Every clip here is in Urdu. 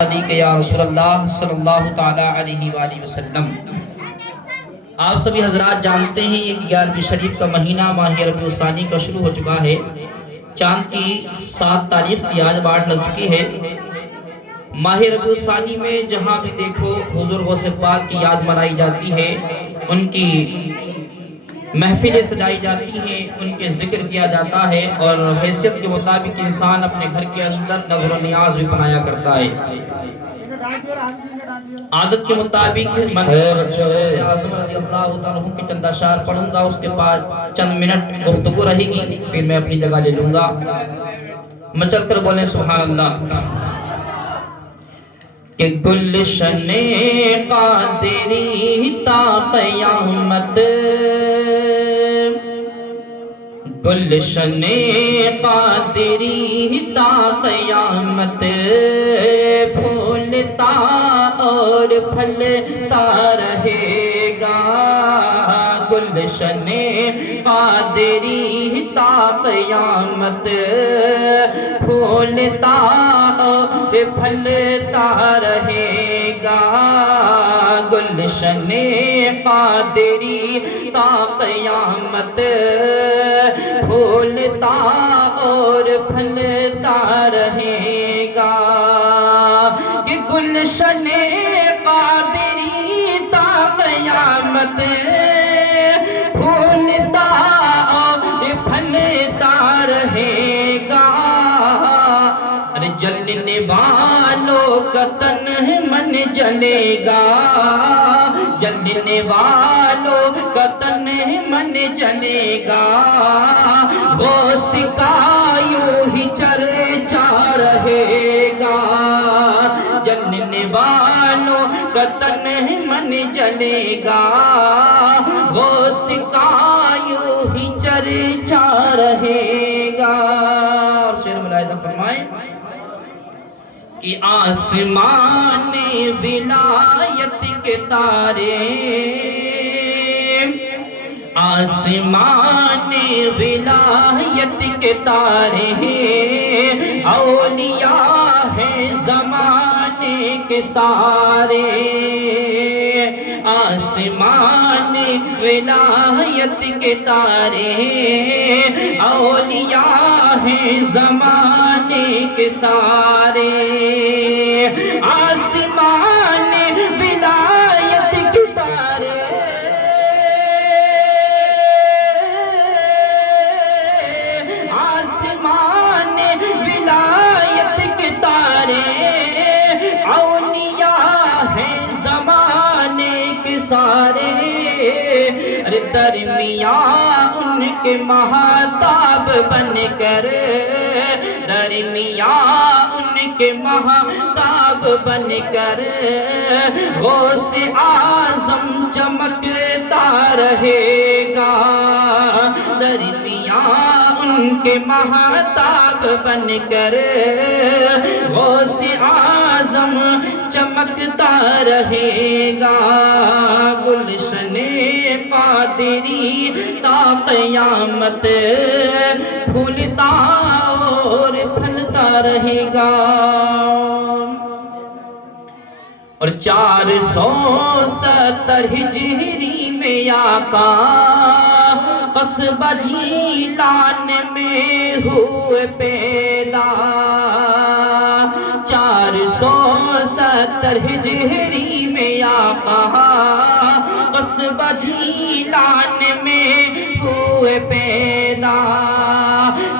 یا رسول اللہ صلی اللہ تعالی علیہ وآلہ وسلم۔ آپ سبھی حضرات جانتے ہیں یہ 11ویں شریف کا مہینہ ماہ ربیع الثانی کا شروع ہو چکا ہے۔ چاند کی 7 تاریخ کی آج 8 لگ چکی ہے۔ ماہ ربیع الثانی میں جہاں بھی دیکھو بزرگوں سے پاک کی یاد منائی جاتی ہے، ان کی محفلیں سجائی جاتی ہیں، ان کے ذکر کیا جاتا ہے، اور حیثیت کے مطابق انسان اپنے گھر کے اندر نظر و نیاز بھی بنایا کرتا ہے۔ عادت کے مطابق من اعظم رضی اللہ عنہ کی چند اشعار پڑھوں گا، اس کے بعد چند منٹ گفتگو رہے گی، پھر میں اپنی جگہ لے لوں گا۔ مچل کر بولیں سبحان اللہ۔ کہ گلشن قادری تا قیامت، گلشن قادری تا قیامت، پھولتا اور پھلتا رہے گا۔ گلشن قادری تا قیامت، پھولتا اور پھلتا رہے گا۔ گلشن قادری تا قیامت، پھولتا اور پھلتا رہے گا۔ کہ گلشن قادری تا قیامت، پھولتا اور پھلتا رہے گا۔ ارے جلنے والوں کا تن من جلے گا، جلنے والوں کا تن من جلے گا۔ غوث کا یوں ہی چرچا رہے گا، جلنے والوں کا تن من جلے گا۔ غوث کا یوں ہی چرچا رہے گا۔ اور شعر ملاحظہ فرمائیں کہ آسمان ولایت کے تارے، آسمان ولایت کے تارے ہیں، اولیاء ہیں زمانے کے سارے۔ آسمان ولایت کے تارے ہیں، اولیاء ہیں زمانے کے سارے۔ آسمان ولایت کے تارے، آسمان ولایت کے تارے، اولیاء ہیں زمانے کے سارے۔ ارے درمیان ان کے مہتاب بن کر، درمیان ان کے مہتاب بن کر، غوث اعظم چمکتا رہے گا۔ درمیان ان کے مہتاب بن کر، غوث اعظم چمکتا رہے گا۔ گلشن قادری تا قیامت، پھولتا اور پھلتا رہے گا۔ اور 470 ہجری میں آقا قصبہ جیلان میں ہوئے پیدا۔ 470 ہجری میں آقا قصبہ جیلان میں ہوئے پیدا۔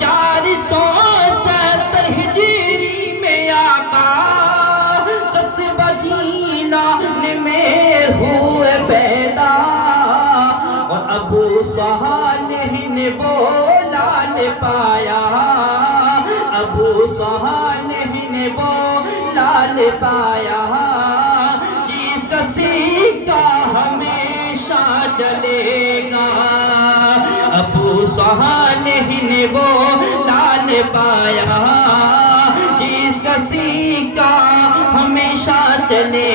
470 ہجری میں آقا قصبہ جیلان میں ہوئے پیدا۔ اور ابو صالح نے وہ لال پایا، ابو صالح نے وہ لال پایا، جس کا سکہ ہمیشہ چلے گا۔ ابو صالح نے وہ لال پایا، جس کا سکہ ہمیشہ چلے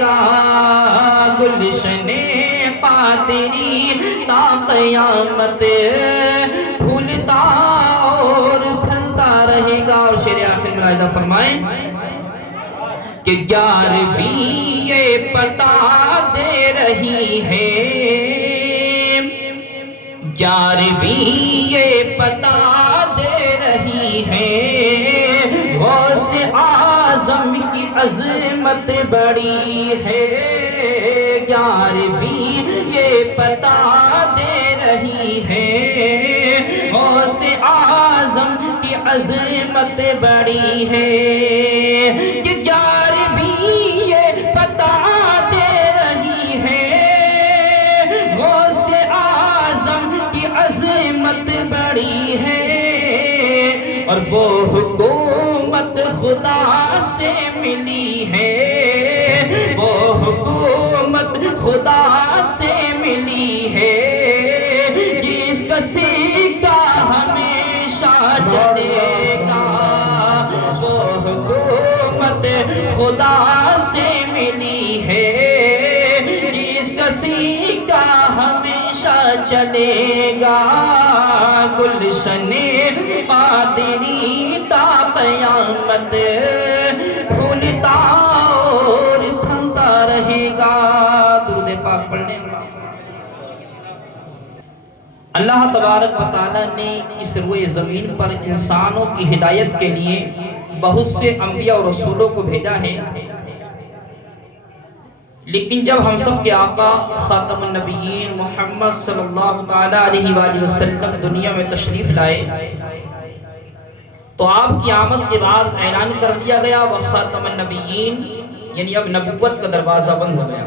گا۔ گلشن قادری تا قیامت، پھولتا اور پھلتا رہے گا۔ اور شعر آخر ملاحظہ فرمائیں کہ یار بھی یہ بتا دے رہی ہے، یار بھی یہ بتا دے رہی ہے، غوث اعظم کی عظمت بڑی ہے، یار بھی یہ بتا دے رہی ہے، غوث اعظم کی عظمت بڑی ہے، کہ یار بھی یہ بتا دے رہی ہے، غوث اعظم کی عظمت بڑی ہے، اور وہ حکومت خدا سے ملی ہے، وہ حکومت خدا سے ملی ہے، جس کا سکہ ہمیشہ چلے گا، وہ حکومت خدا سے ملی ہے، جس کا سکہ ہمیشہ چلے گا، گلشن قادری تا قیامت پھولتا اور پھلتا رہے گا۔ درود پاک پڑھنے والا اللہ تبارک و تعالیٰ نے اس روئے زمین پر انسانوں کی ہدایت کے لیے بہت سے انبیاء اور رسولوں کو بھیجا ہے، لیکن جب ہم سب کے آقا خاتم النبیین محمد صلی اللہ علیہ وآلہ وسلم دنیا میں تشریف لائے تو آپ کی آمد کے بعد اعلان کر دیا گیا وخاتم النبیین، یعنی اب نبوت کا دروازہ بند ہو گیا،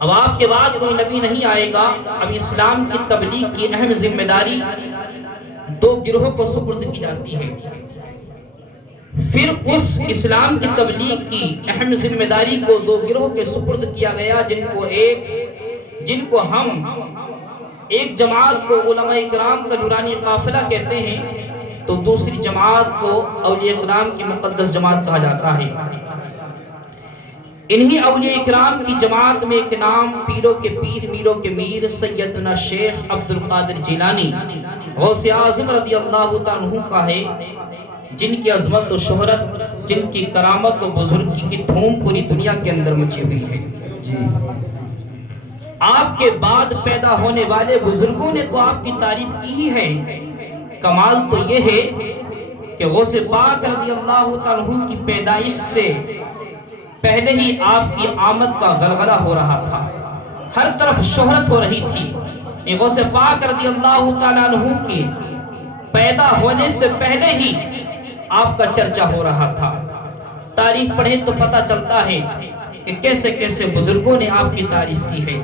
اب آپ کے بعد کوئی نبی نہیں آئے گا، اب اسلام کی تبلیغ کی اہم ذمہ داری دو گروہوں کو سپرد کی جاتی ہے، پھر اس اسلام کی تبلیغ کی اہم ذمہ داری کو دو گروہ کے سپرد کیا گیا، جن کو ہم ایک جماعت کو علماء اکرام کا نورانی قافلہ کہتے ہیں، تو دوسری جماعت کو اولیاء اکرام کی مقدس جماعت کہا جاتا ہے۔ انہی اولیاء اکرام کی جماعت میں ایک نام پیروں کے پیر میروں کے میر سیدنا شیخ عبد القادر جیلانی غوث اعظم رضی اللہ عنہ کا ہے، جن کی عظمت و شہرت، جن کی کرامت و بزرگی کی دھوم پوری دنیا کے اندر مچی ہوئی ہے۔ آپ کے بعد پیدا ہونے والے بزرگوں نے تو آپ کی تعریف کی ہی ہے، کمال تو یہ ہے کہ غوث پاک رضی اللہ عنہ کی پیدائش سے پہلے ہی آپ کی آمد کا غلغلہ ہو رہا تھا، ہر طرف شہرت ہو رہی تھی، غوث پاک رضی اللہ عنہ کی پیدا ہونے سے پہلے ہی آپ کا چرچا ہو رہا تھا۔ تاریخ پڑھیں تو پتہ چلتا ہے کہ کیسے کیسے بزرگوں نے آپ کی تعریف کی ہے۔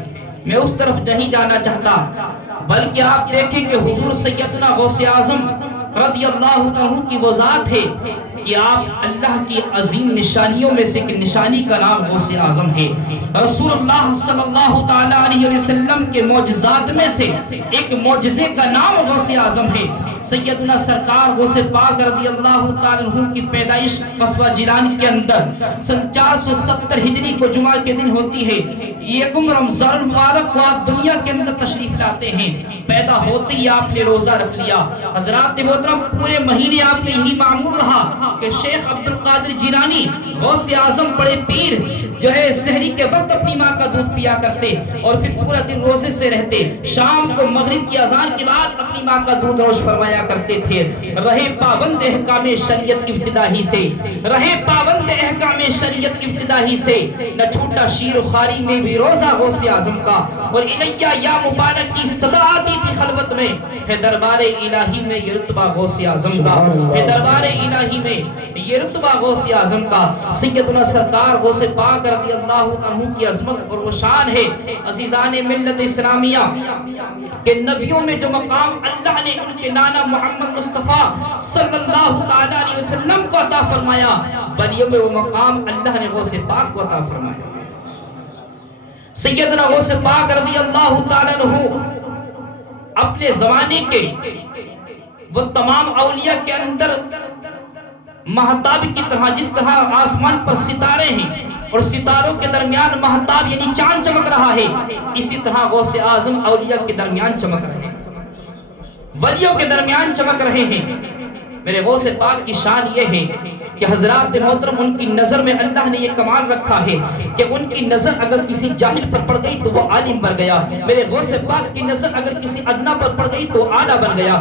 میں اس طرف نہیں جانا چاہتا، بلکہ آپ دیکھیں کہ حضور سیدنا غوث اعظم رضی اللہ عنہ کی وہ ذات ہے کہ آپ اللہ کی عظیم نشانیوں میں سے ایک نشانی کا نام غوث اعظم ہے، رسول اللہ صلی اللہ علیہ وسلم کے معجزات میں سے ایک معجزے کا نام غوث اعظم ہے۔ سیدنا سرکار غوث پاک رضی اللہ عنہ کی پیدائش قصبہ جیلان کے اندر سن 470 ہجری کو جمعہ کے دن ہوتی ہے، یکم رمضان المبارک کو آپ دنیا کے اندر تشریف لاتے ہیں، پیدا ہوتے ہی آپ نے روزہ رکھ لیا۔ حضرات محترم پورے مہینے آپ نے یہی معمول رہا کہ شیخ عبد القادر جیلانی غوث اعظم بڑے پیر جو ہے سحری کے وقت اپنی ماں کا دودھ پیا کرتے اور پھر پورا دن روزے سے رہتے، شام کو مغرب کی اذان کے بعد اپنی ماں کا دودھ نوش فرمایا کرتے تھے، رہے پابند احکام شریعت کی ابتدا ہی سے، رہے پابند احکام شریعت کی ابتدا ہی سے، نہ چھوٹا شیر و خاری میں بھی روزہ غوث اعظم کا، اور الیہ یا مبارک کی صدا آتی تھی خلوت میں، ہے دربار الہی میں یہ رتبہ غوث اعظم کا، ہے دربار الہی میں یہ رتبہ غوث اعظم کا۔ سیدنا سرکار غوث پاک رضی اللہ عنہ کی عظمت اور وہ شان ہے عزیزان ملت اسلامیہ کہ نبیوں میں جو مقام اللہ نے ان کے نانا محمد مصطفیٰ صلی اللہ علیہ وسلم کو عطا فرمایا، ولیوں میں وہ مقام اللہ نے غوث پاک کو عطا فرمایا۔ سیدنا غوث پاک رضی اللہ عنہ اپنے زمانے کے وہ تمام اولیاء کے اندر مہتاب کی طرح، جس طرح آسمان پر ستارے ہیں اور ستاروں کے درمیان مہتاب یعنی چاند چمک رہا ہے، اسی طرح غوث اعظم اولیاء کے درمیان چمک رہے ہیں، ولیوں کے درمیان چمک رہے ہیں۔ میرے غوث پاک کی شان یہ ہے کہ حضرات محترم ان کی نظر میں اللہ نے یہ کمال رکھا ہے کہ ان کی نظر اگر کسی جاہل پر پڑ گئی تو وہ عالم بن گیا، میرے غوث پاک کی نظر اگر کسی ادنا پر پڑ گئی تو اعلیٰ بن گیا،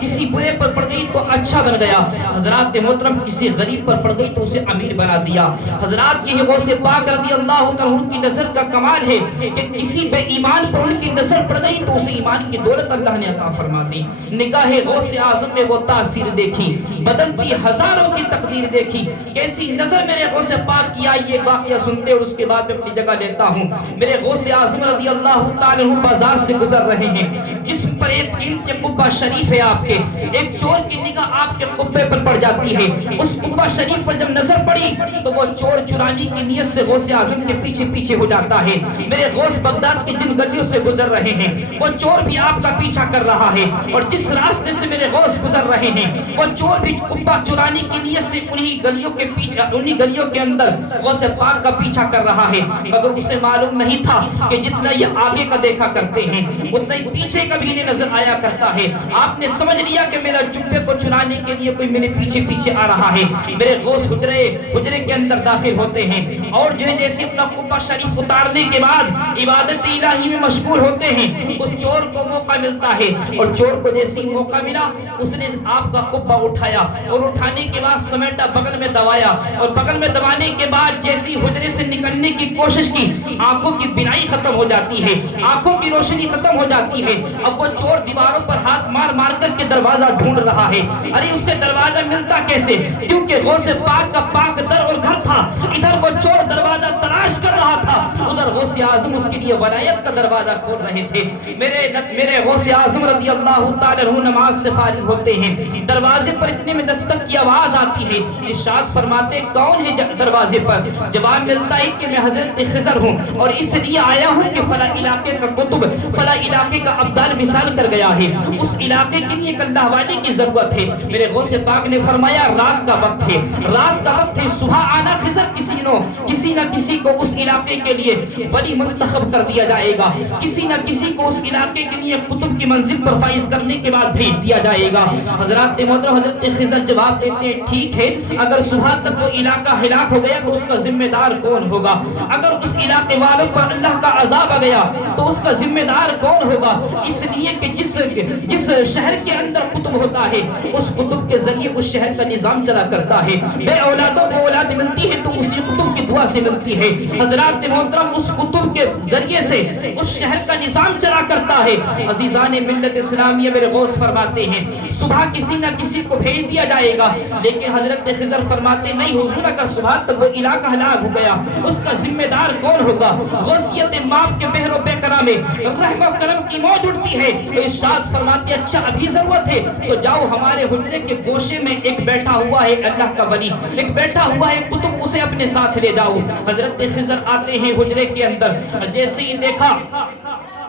کسی برے پر پڑ گئی تو اچھا بن گیا، حضرات محترم کسی غریب پر پڑ گئی تو اسے امیر بنا دیا۔ حضرات یہ غوث پاک رضی اللہ تعالیٰ کی نظر کا کمال ہے کہ کسی بے ایمان پر ان کی نظر پڑ گئی تو اسے ایمان کی دولت اللہ نے عطا فرما دی۔ نگاہ غوث اعظم میں وہ تاثیر دیکھی، بدلتی ہزاروں کی تقدیر دیکھی، کیسی نظر میرے غوث پاک کی آئی، یہ واقعہ سنتے اور اس کے بعد میں اپنی جگہ لیتا ہوں۔ میرے غوث اعظم رضی اللہ تعالیٰ بازار سے گزر رہے ہیں، جسم پر ایک قیمتی قبہ شریف ہے آپ کے، ایک چور کی نگاہ آپ کے قبے پر پڑ جاتی ہے، اس قبہ شریف پر جب نظر پڑی تو وہ چور چرانے کی نیت سے غوث اعظم کے پیچھے پیچھے ہو جاتا ہے۔ میرے غوث بغداد کی جن گلیوں سے گزر رہے ہیں وہ چور بھی آپ کا پیچھا کر رہا ہے، اور جس راستے سے میرے غوث گزر رہے ہیں وہ چور بھی قبہ چرانے کی نیت سے انہی گلیوں کے پیچھے، انہی گلیوں کے اندر غوث پاک کا پیچھا کر رہا ہے، مگر اسے معلوم نہیں تھا کہ جتنا یہ آگے کا دیکھا کرتے ہیں اتنا ہی پیچھے کا بھی انہیں نظر آیا کرتا ہے۔ آپ نے سمجھ لیا کہ میرا جبے کو چرانے کے لیے کوئی میرے پیچھے پیچھے آ رہا ہے۔ میرے غوث حجرے کے اندر داخل ہوتے ہیں اور جو ہے جیسے اپنا قبہ شریف اتارنے کے بعد عبادت الہی میں مشغول ہوتے ہیں، اس چور کو موقع ملتا ہے، اور چور کو جیسے ہی موقع ملا اس نے آپ کا قبہ اٹھایا، اور اٹھانے کے بعد سمیٹا بغل میں دبایا، اور بغل میں دبانے کے بعد جیسے ہی حجرے سے نکلنے کی کوشش کی، آنکھوں کی بینائی ختم ہو جاتی ہے، آنکھوں کی روشنی ختم ہو جاتی ہے۔ اب وہ چور دیواروں پر ہاتھ مار مار کر کے دروازہ ڈھونڈ رہا ہے، ارے اس سے دروازہ ملتا کیسے؟ کیونکہ غوث پاک کا پاک در اور گھر تھا، ادھر وہ چور دروازہ تلاش کر رہا تھا، ادھر غوث اعظم اس کے لیے ولایت کا دروازہ کھول رہے تھے۔ میرے غوث اعظم رضی اللہ تعالیٰ عنہ نماز سے فارغ ہوتے ہیں، دروازے پر اتنے میں دستک کی آواز آتی ہے، ارشاد فرماتے کون ہے دروازے پر؟ جواب ملتا ہے کہ میں حضرت خضر ہوں، اور اس لیے آیا ہوں کہ فلاں علاقے کا قطب، فلاں علاقے کا ابدال مثال کر گیا ہے، اس علاقے کے لیے ایک اللہ والے کی ضرورت ہے۔ میرے غوث پاک نے فرمایا رات کا وقت ہے، رات کا وقت ہے، صبح آنا خضر کسی نہ کسی کو اس علاقے کے لیے ولی منتخب کر دیا جائے گا، کسی نہ کسی کو اس علاقے کے لیے قطب کی منزل پر فائز کرنے کے بعد بھیج دیا جائے گا۔ حضرات محترم حضرت خضر جواب دیتے ہیں ٹھیک ہے، اگر صبح تک وہ علاقہ ہلاک ہو گیا تو اس کا ذمہ دار کون ہوگا؟ اگر اس علاقے والوں پر اللہ کا عذاب آ گیا تو اس کا ذمہ دار کون ہوگا؟ اس لیے کہ جس شہر کے اندر قطب ہوتا ہے اس قطب کے ذریعے اس شہر کا نظام چلا کرتا ہے، بے اولادوں کو اولاد ملتی ہے تو اسی قطب کی دعا سے ملتی ہے۔ حضرات محترم اس قطب کے ذریعے سے اس شہر کا نظام چلا کرتا ہے۔ عزیزان ملت اسلامیہ میرے غوث فرماتے ہیں صبح کسی نہ کسی کو بھیج دیا جائے گا، لیکن حضرت خضر فرماتے نہیں حضور اگر صبح تک وہ علاقہ ہلاک ہو گیا اس کا ذمہ دار کون ہوگا؟ غوثیت ماپ کے بہر و بیکرا میں رحم و کرم کی موج اٹھتی ہے، ارشاد فرماتے اچھا ابھی ضرورت ہے تو جاؤ ہمارے حجرے کے گوشے میں ایک بیٹھا ہوا ہے اللہ کا ولی، ایک بیٹھا ہوا ہے قطب، اسے اپنے ساتھ لے جاؤ۔ حضرت خضر آتے ہیں حجرے کے اندر، جیسے ہی دیکھا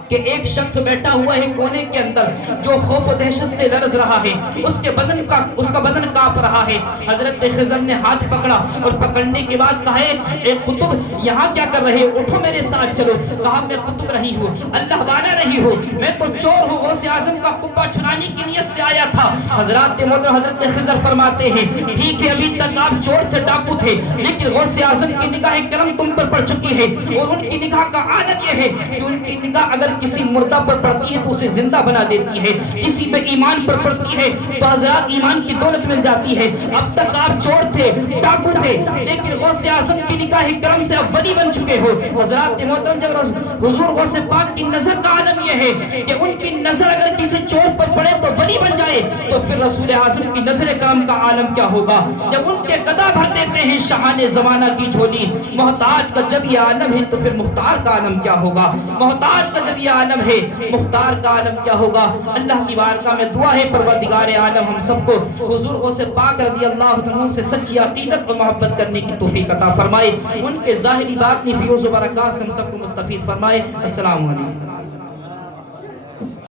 کہ ایک شخص بیٹھا ہوا ہے کونے کے اندر جو خوف و دہشت سے لرز رہا ہے، اس کا بدن کانپ رہا ہے۔ حضرت خضر نے ہاتھ پکڑا اور پکڑنے کے بعد کہا اے قطب یہاں کیا کر رہے ہو، اٹھو میرے ساتھ چلو۔ کہا میں قطب نہیں ہوں، اللہ والا نہیں ہوں، میں تو چور ہوں، غوث اعظم کا قبہ چھڑانے کی نیت سے آیا تھا۔ حضرات محترم حضرت خضر فرماتے ہیں ٹھیک ہے ابھی تک آپ چور تھے، ڈاکو تھے، لیکن غوث اعظم کی نگاہ کرم تم پر پڑ چکی ہے، اور ان کی نگاہ کا عالم یہ ہے کہ ان کی نگاہ اگر کسی مردہ پر پڑتی ہے تو اسے زندہ بنا دیتی ہے، کسی بے ایمان پر پڑتی ہے تو حضرات ایمان کی دولت مل جاتی ہے۔ اب تک آپ چور تھے، ڈاکو تھے، لیکن غوث اعظم کی نگاہ کرم سے اب ولی بن چکے ہو۔ حضرات محترم جب حضور غوث پاک کی نظر کا عالم یہ ہے کہ ان کی نظر اگر کسی چور پر پڑے تو ولی بن جائے، تو پھر رسول اعظم کی نظر کرم کا عالم کیا ہوگا؟ جب ان کے گدا بھر دیتے ہیں شاہان زمانہ کی جھولی، محتاج کا جب یہ عالم ہے تو پھر مختار کا عالم کیا ہوگا؟ محتاج کا جب یہ عالم ہے مختار کا عالم کیا ہوگا؟ اللہ کی بارگاہ میں دعا ہے پروردگار عالم ہم سب کو حضور غوث پاک رضی اللہ عنہ سے سچی عقیدت اور محبت کرنے کی توفیق عطا فرمائے، ان کے ظاہری باطنی فیوز و برکات سے ہم سب کو مستفید فرمائے۔ السلام علیکم۔